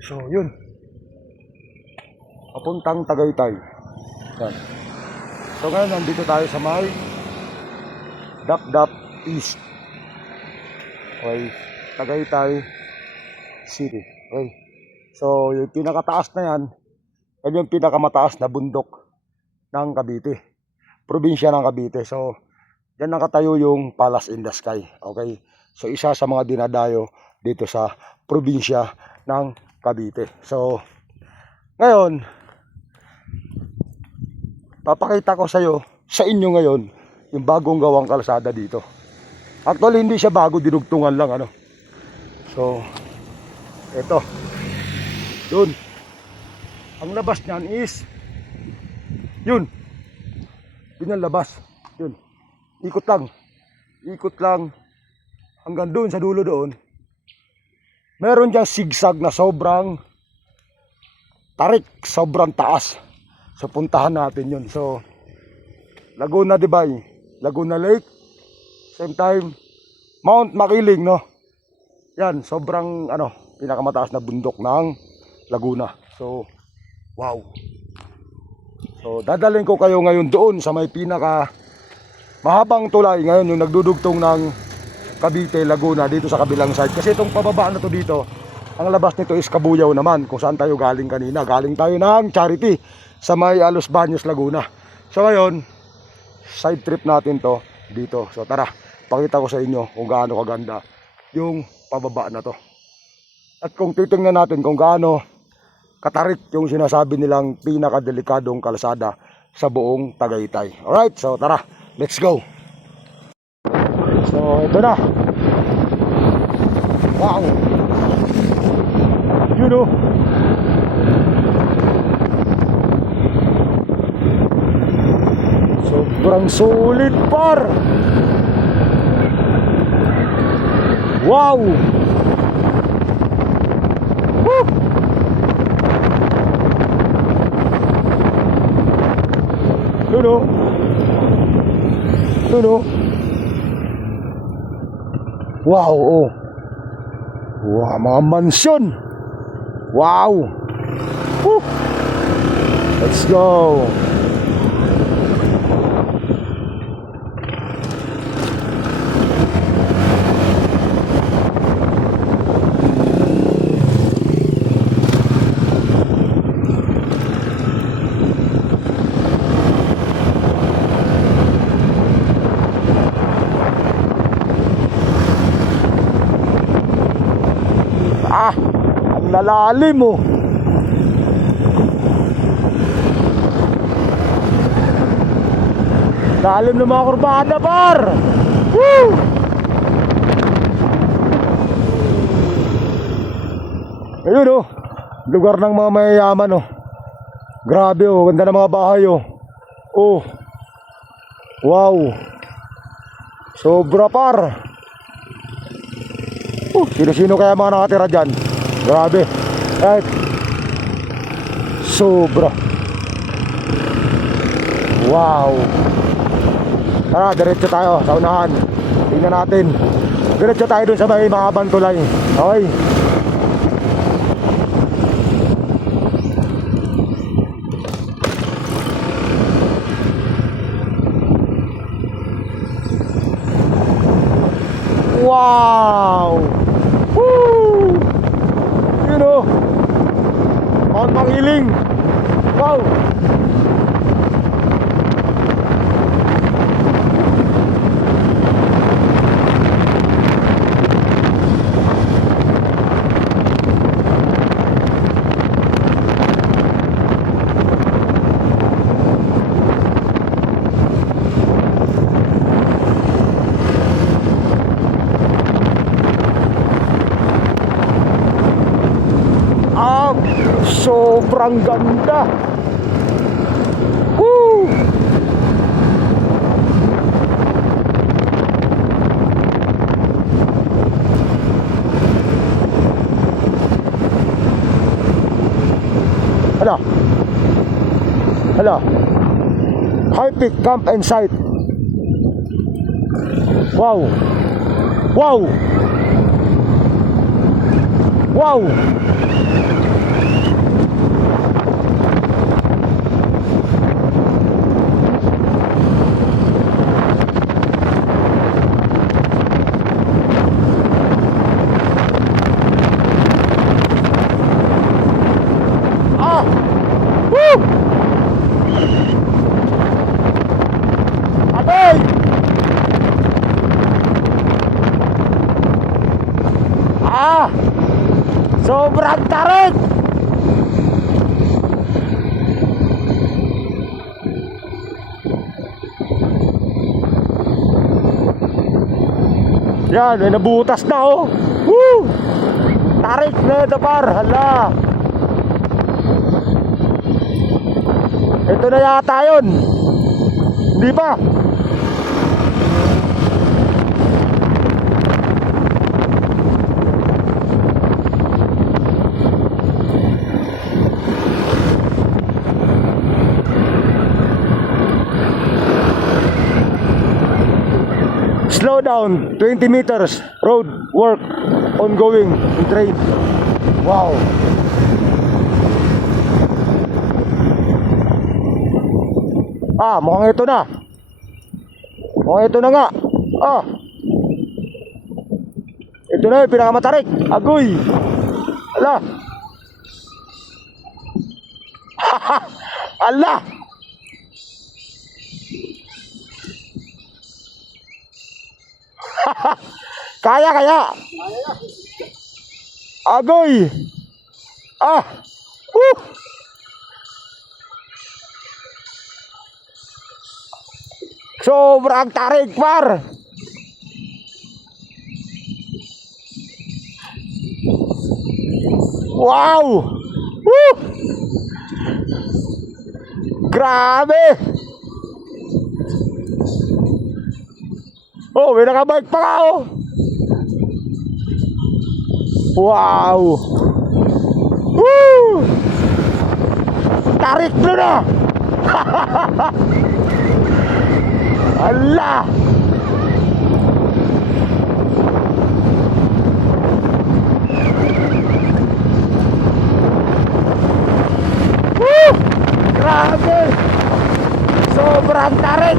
So, yun. Papuntang Tagaytay. Yan. So, ngayon, nandito tayo sa may Dapdap East. Okay. Tagaytay City. Okay. So, yung pinakataas na yan, yan yung pinakamataas na bundok ng Cavite. Probinsya ng Cavite. So, yan nakatayo yung Palace in the Sky. Okay. So, isa sa mga dinadayo dito sa probinsya ng Cavite. So, ngayon, papakita ko sa inyo ngayon, yung bagong gawang kalsada dito. Actually, hindi siya bago, dinugtungan lang, ano. So, eto. Yun. Ang labas niyan is, yun. Yun ang labas. Yun. Ikot lang. Ikot lang. Hanggang doon, sa dulo doon. Meron diyang sigsag na sobrang tarik, sobrang taas. So puntahan natin yun. So Laguna, Dibay, Laguna Lake, same time Mount Makiling, no? Yan, sobrang pinakamataas na bundok ng Laguna. So wow. So dadalhin ko kayo ngayon doon sa may pinaka mahabang tulay ngayon, yung nagdudugtong ng Cavite, Laguna, dito sa kabilang side. Kasi itong pababa na to dito, ang labas nito is Kabuyaw naman, kung saan tayo galing kanina. Galing tayo ng Charity sa may Los Baños, Laguna. So ngayon, side trip natin to dito. So tara, pakita ko sa inyo kung gaano kaganda yung pababa na to. At kung titingnan natin kung gaano katarik yung sinasabi nilang pinakadelikadong kalsada sa buong Tagaytay. Alright, so tara, let's go! So ito na. Wow. You know. Sobrang sulit, par. Wow. Woo. You know. You know. Wow, oh. Wow, mga mansyon. Wow. Woo. Let's go. Ang lalalim mo. Lalim ng mga kurbada, par. Woo! Ayun, oh. Lugar ng mga mayayaman, oh. Grabe, oh. Ganda ng mga bahay, oh. Oh. Wow. Sobra, par. Sino-sino kaya mga nakatira dyan? Grabe. Right. Sobra. Wow. Tara, diretso tayo sa unahan. Tingnan natin. Diretso tayo dun sa may mahabang tulay. Okay. Wow. Woo! You know, Mount Makiling. Wow. Sobrang ganda. Woo! Hala. Hala. High Peak Camp and Site. Wow. Wow. Wow. Sobrang tarik. Yan, may nabutas na oh. Woo! Tarik na ito par, hala. Ito na yata yun. Hindi pa. Slow down, 20 meters, road work ongoing in train. Wow. Mukhang ito na. Mukhang ito na nga. Ito na yung pinakamatarik. Agoy. Ala. Ala. Kaya. Agoy. Sobrang tarik par. Wow. Grabe. Oh, may nakabike pa ka oh. Wow. Woo! Tarik na. Allah. Woo! Grabe. Sobrang tarik.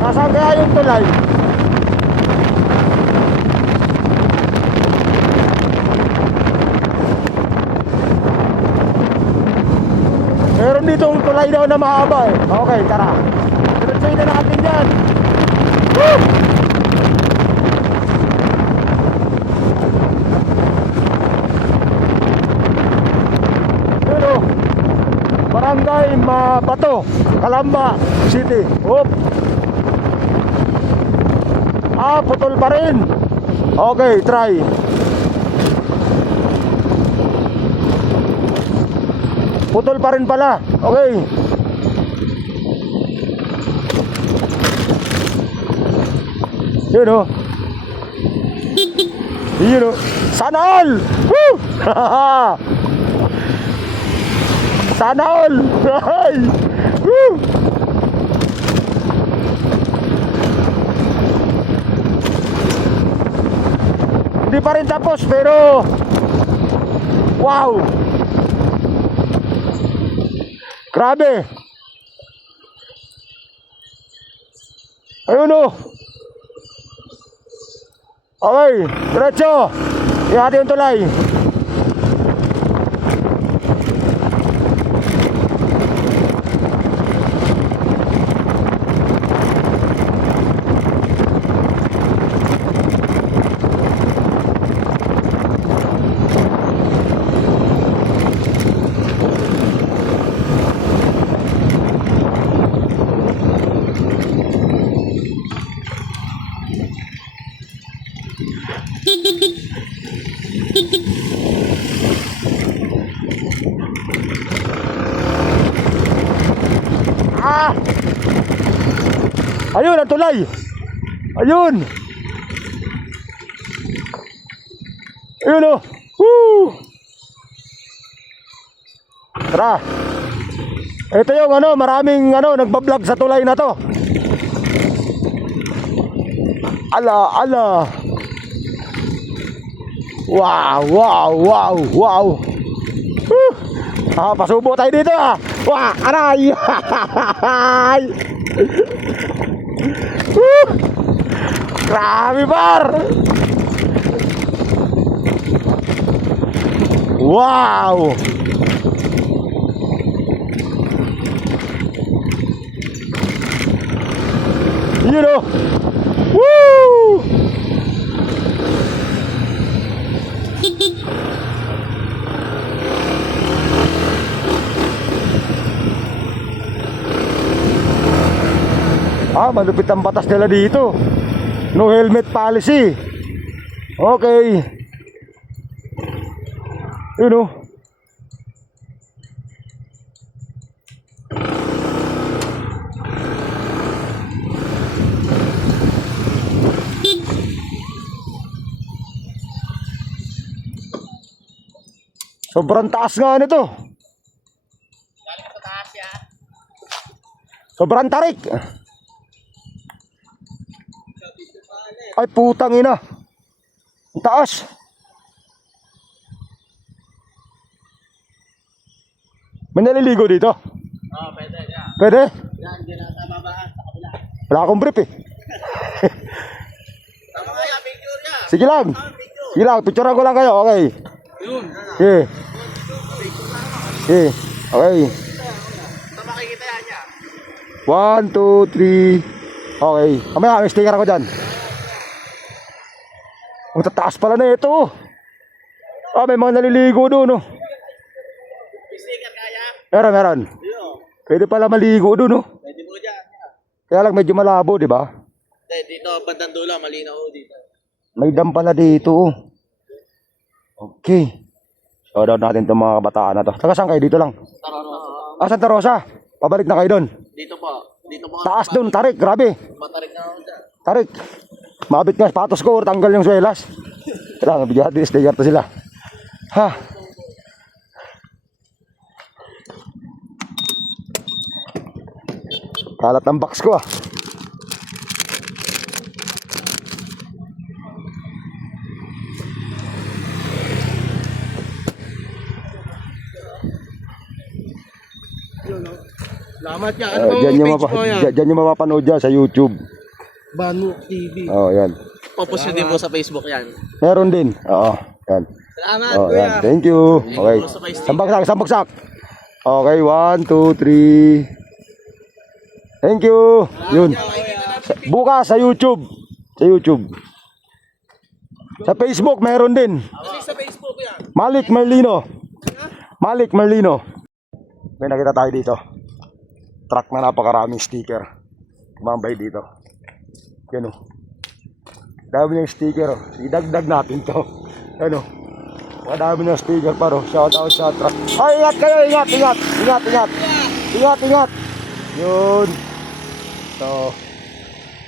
Nasaan kaya yung tulay? Meron dito yung tulay daw na mahaba eh. Okay, tara. Diretsuhin na natin yan. Woo! Yun o. Barangay Mabato, Calamba City. Oop. Putol pa rin. Okay, try. Putol pa rin pala. Okay. Yun o. Yun o. Sana all. Woo! Sana all. Woo! Hindi pa rin tapos pero wow. Grabe. Ayun o. Okay, diretso. Ihati yung tulay. Ayun ang tulay. Ayun. Ayun o. Woo! Tara. Ito yung maraming nagbablog sa tulay na to. Ala. Wow. Pasubo tayo dito Wah, aray. Grabe, par! Wow! You know? Woo! Malupit ang batas nila dito. No helmet policy. Okay. You know. Sobrang taas nga nito. Sobrang tarik. Ay putang ina. Ang taas. May naliligo dito? Oo, pwede. Yeah. Pwede? Yan, hindi na tababaan sa kabila. Wala akong brief eh. Tama kaya, picture niya. Sige lang. Sige lang, picturean ko lang kayo. Okay. Yun. Okay. Okay. Okay. Tama makikita yan niya. 1, 2, 3. Okay. Kamaya, may sticker ako dyan. Ang tataas pala na ito. May mga naliligo doon. Oh. Sticker kaya? Meron. Yun. Pwede pala maligo doon. Oh. Pwede mo dyan. Kaya lang medyo malabo, di ba? Dito, bandang dulo, malinaw dito. May dam pala dito. Oh. Okay. Shoutout natin itong mga kabataan na to. Saka saan kayo? Dito lang. Santa Rosa. Pabalik na kayo doon. Dito po. Dito po. Taas doon, tarik. Grabe. Matarik na ako dyan. Tarik. Mabit nga sapatos ko, tanggal yung swelas. Kailangan, bigyan natin sticker to sila. Ha? Kalat ng box ko ah. Salamat yan. Ano Diyan nyo page mo yan? dyan nyo mapapanood dyan sa YouTube. Banu TV. Oh, yan. Popost nyo din po sa Facebook yan. Meron din. Oo, yan. Salamat, Oh, kuya. yan. Thank you. Okay. Sambagsak, sambagsak. Okay, 1, 2, 3. Thank you. Yun. Bukas sa YouTube. Sa YouTube. Sa Facebook meron din. Kasi sa Facebook yan. Malik Merlino. Malik Merlino. May nakita tayo dito. Truck na napakaraming sticker. Kumambay dito. Yan o. Dami ng sticker o. Idagdag natin to. Yan o. Madami ng sticker pa ro. Shout out sa truck. Ay, ingat kayo. Ingat. Ingat. Yun. So.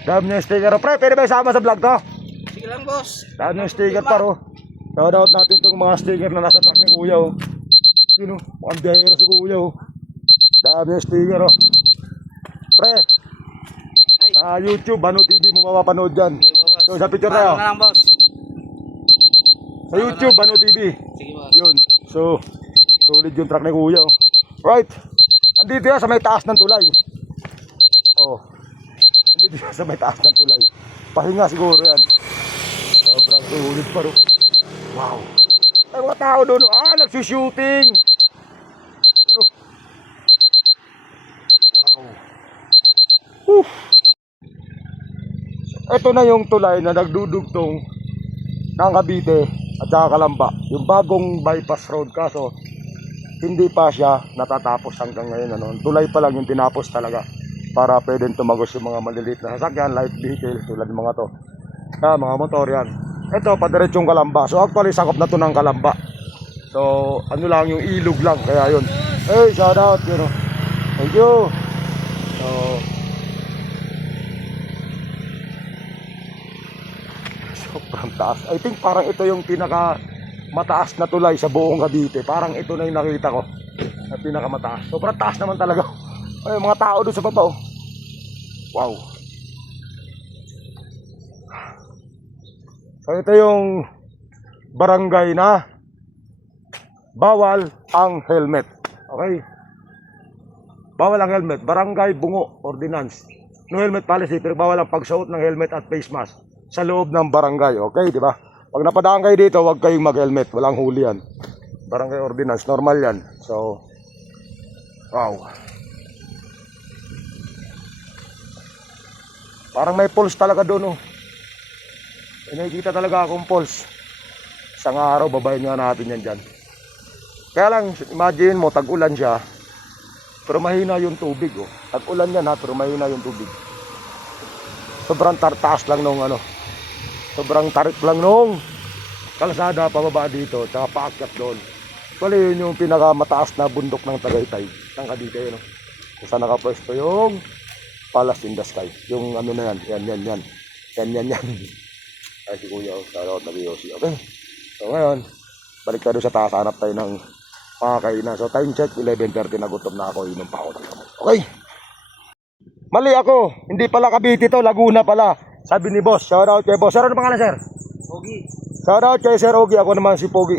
Dami ng sticker o. Pre, pwede ba isama sa vlog to? Sige lang, boss. Dami ng sticker pa ro. Shout out natin itong mga sticker na nasa truck ni Kuya o. Yun o. Mukhang biyahero si Kuya o. Dami ng sticker o. Pre, sa YouTube, Banu TV mo mapapanood dyan. So, sa picture tayo. Lang, boss. Sa YouTube, Banu TV. Sige, boss. Yun. So, solid yung truck ni Kuya. Oh. Right. Andito yan sa may taas ng tulay. Oh. Andito yan sa may taas ng tulay. Pahinga siguro yan. Sobrang solid pa rin. Wow. Ay, mga tao doon. Nagsushooting. Ano? Wow. Ito na yung tulay na nagdudugtong ng Cavite at saka Calamba, yung bagong bypass road, kaso hindi pa siya natatapos hanggang ngayon. Ano? Tulay pa lang yung tinapos talaga para pwedeng tumagos yung mga maliliit na sasakyan, light vehicle tulad ng mga to, mga motor yan. Ito padiretsong Calamba, so actually sakop na to ng Calamba, so ano lang yung ilog lang, kaya yun. Hey, shout out, you know. Thank you. So sobrang taas. I think parang ito yung pinaka mataas na tulay sa buong Cavite. Parang ito na yung nakita ko na pinaka mataas. Sobrang taas naman talaga. Ay, mga tao doon sa baba. Wow. So ito yung barangay na bawal ang helmet. Okay? Bawal ang helmet. Barangay Bungo Ordinance. No helmet policy, pero bawal ang pagsuot ng helmet at face mask sa loob ng barangay. Okay, di ba? Pag napadaan kayo dito, huwag kayong mag-helmet. Walang huli yan. Barangay ordinance, normal yan. So, wow. Parang may pulse talaga doon, oh. Nakikita talaga akong pulse. Isang araw, babayin nga natin yan dyan. Kaya lang, imagine mo, tag-ulan siya. Pero mahina yung tubig, oh. Tag-ulan yan, ha, pero mahina yung tubig. Sobrang taas lang nung ano. Sobrang tarik lang nung kalsada pababa dito, tsaka paakyat doon. Actually, yun yung pinakamataas na bundok ng Tagaytay, ng Cavite, no? Kung saan nakapwesto yung Palace in the Sky. Yung ano na yan, yan. Ay, si Kuya, shoutout na Biyosi. Okay. So ngayon, balik tayo sa taas, hanap tayo ng mga kainan. So time check, 11:30 na, gutom na ako, inom pa ako ng gamot. Okay. Mali ako, hindi pala Cavite to, Laguna pala. Sabi ni boss, shoutout kay boss. Sir, ano pangalan, sir? Pogi. Shoutout kay Sir Ogie, ako naman si Pogi.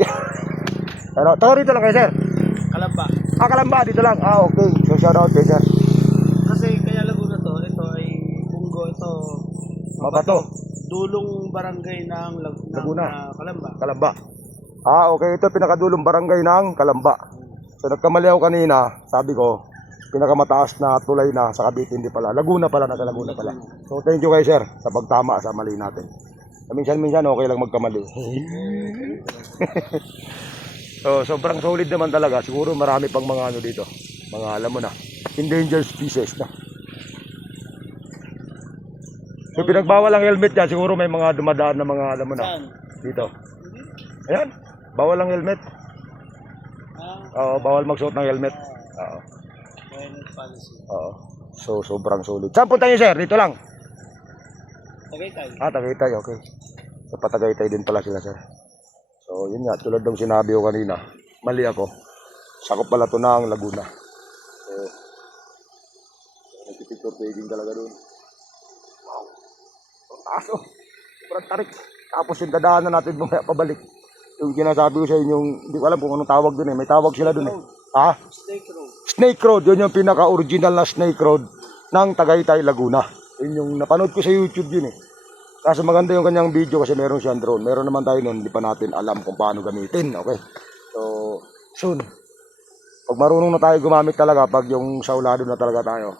Pero, taga rito lang kay sir. Kalamba. Kalamba, dito lang. Okay. So shoutout kay sir. Kasi kaya Laguna to, ito ay Bungo, ito. Mabato. Dulong barangay ng Laguna. Kalamba. Kalamba. Okay. Ito pinakadulong barangay ng Kalamba. So nagkamali ako kanina, sabi ko, pinakamataas na tulay na sa Cavite, hindi pala. Laguna pala, nasa Laguna pala. So thank you kay sir sa pagtama sa mali natin. Minsan-minsan okay lang magkamali. So sobrang solid naman talaga. Siguro marami pang mga ano dito. Mga alam mo na, endangered species na. So pinagbawal ang helmet yan, siguro may mga dumadaan na mga alam mo na. Dito. Ayan, bawal ang helmet. Oo, bawal magsuot ng helmet. Oo. Oo. So sobrang solid. Saan punta niyo sir? Dito lang. Tagaytay. Tagaytay, okay. So patagaytay din pala sila sir. So yun nga, tulad ng sinabi ko kanina, mali ako. Sakop pala to ng Laguna. So, nagpipicture taking talaga doon. Wow. Ang taas, oh. Sobrang tarik. Tapos yung dadaanan natin mamaya pabalik. Yung sinasabi ko sa inyo, hindi ko alam kung anong tawag doon eh. May tawag sila doon eh. Snake Road. Snake Road. Yun yung pinaka-original na Snake Road ng Tagaytay, Laguna. Yun yung napanood ko sa YouTube yun eh. Kasi maganda yung kanyang video kasi meron siyang drone. Meron naman tayo nun, hindi pa natin alam kung paano gamitin. Okay. So, soon. Pag marunong na tayo gumamit talaga, pag yung saulado na talaga tayo,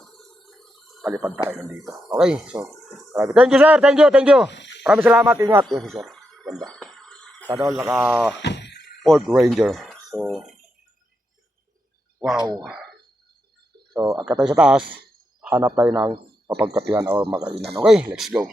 palipad tayo nandito. Okay. So, thank you sir. Thank you. Maraming salamat. Ingat. Yes sir. Ganda. Sana all naka Ford Ranger. So, wow. So, agka tayo sa taas, hanap tayo ng mapagkapihan o makainan. Okay, let's go.